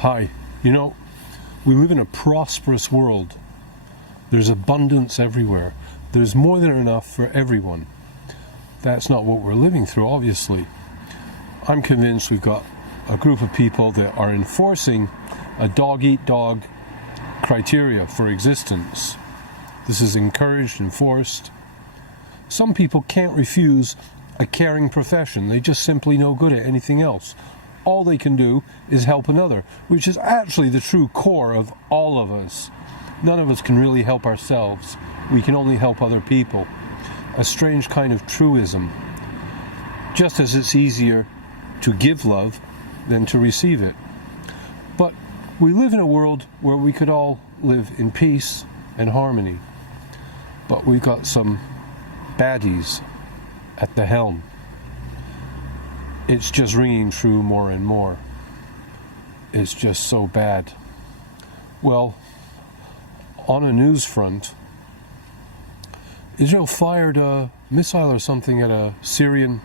Hi. You know, we live in a prosperous world. There's abundance everywhere. There's more than enough for everyone. That's not what we're living through, obviously. I'm convinced we've got a group of people that are enforcing a dog-eat-dog criteria for existence. This is encouraged and forced. Some people can't refuse a caring profession. They're just simply no good at anything else. All they can do is help another, which is actually the true core of all of us. None of us can really help ourselves. We can only help other people. A strange kind of truism. Just as it's easier to give love than to receive it. But we live in a world where we could all live in peace and harmony. But we've got some baddies at the helm. It's just ringing true more and more. It's just so bad. Well, on a news front, Israel fired a missile or something at a Syrian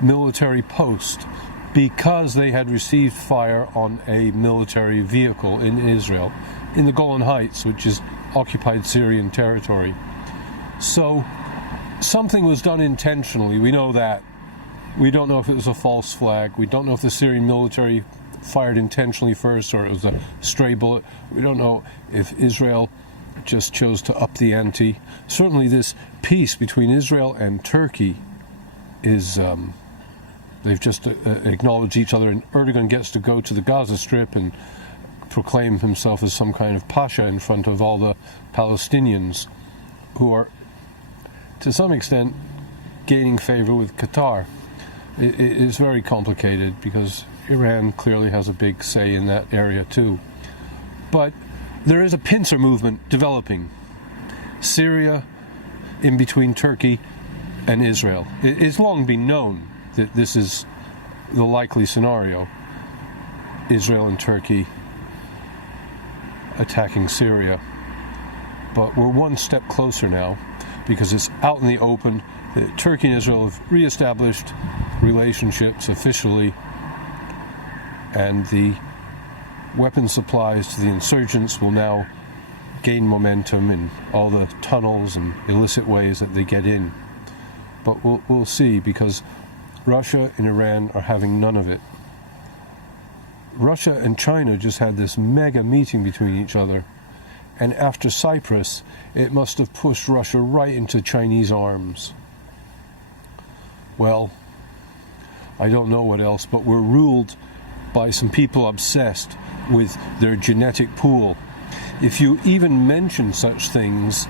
military post because they had received fire on a military vehicle in Israel, in the Golan Heights, which is occupied Syrian territory. So, something was done intentionally, we know that. We don't know if it was a false flag. We don't know if the Syrian military fired intentionally first or it was a stray bullet. We don't know if Israel just chose to up the ante. Certainly this peace between Israel and Turkey is, they've just acknowledged each other, and Erdogan gets to go to the Gaza Strip and proclaim himself as some kind of pasha in front of all the Palestinians who are, to some extent, gaining favor with Qatar. It is very complicated because Iran clearly has a big say in that area too. But there is a pincer movement developing. Syria in between Turkey and Israel. It's long been known that this is the likely scenario. Israel and Turkey attacking Syria. But we're one step closer now because it's out in the open. Turkey and Israel have reestablished relationships officially, and the weapon supplies to the insurgents will now gain momentum in all the tunnels and illicit ways that they get in. But we'll see, because Russia and Iran are having none of it. Russia and China just had this mega meeting between each other, and after Cyprus, it must have pushed Russia right into Chinese arms. Well, I don't know what else, but we're ruled by some people obsessed with their genetic pool. If you even mention such things,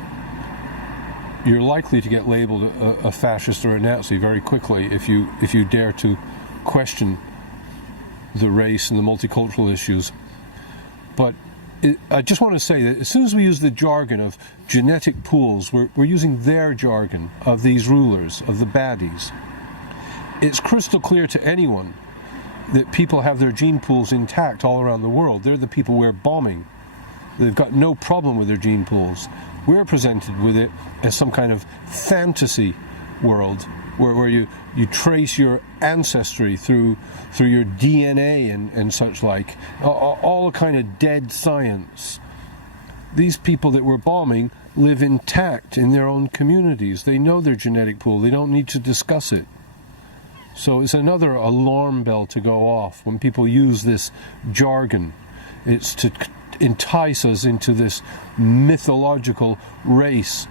you're likely to get labeled a fascist or a Nazi very quickly if you dare to question the race and the multicultural issues. But I just want to say that as soon as we use the jargon of genetic pools, we're using their jargon of these rulers, of the baddies. It's crystal clear to anyone that people have their gene pools intact all around the world. They're the people we're bombing. They've got no problem with their gene pools. We're presented with it as some kind of fantasy world where you trace your ancestry through your DNA and such like. All a kind of dead science. These people that we're bombing live intact in their own communities. They know their genetic pool. They don't need to discuss it. So it's another alarm bell to go off when people use this jargon. It's to entice us into this mythological race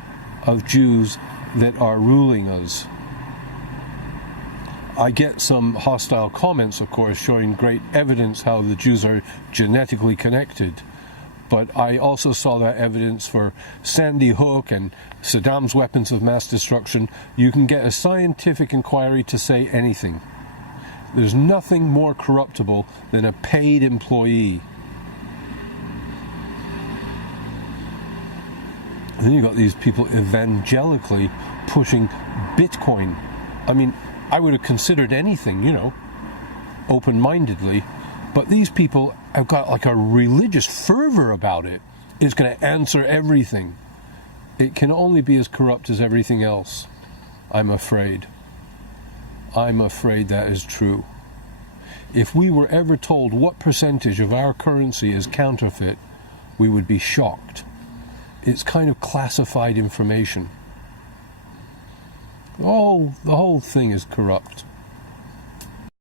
of Jews that are ruling us. I get some hostile comments, of course, showing great evidence how the Jews are genetically connected. But I also saw that evidence for Sandy Hook and Saddam's weapons of mass destruction. You can get a scientific inquiry to say anything. There's nothing more corruptible than a paid employee. And then you've got these people evangelically pushing Bitcoin. I mean, I would have considered anything, open-mindedly. But these people have got like a religious fervor about it. It's going to answer everything. It can only be as corrupt as everything else, I'm afraid. I'm afraid that is true. If we were ever told what percentage of our currency is counterfeit, we would be shocked. It's kind of classified information. The whole thing is corrupt.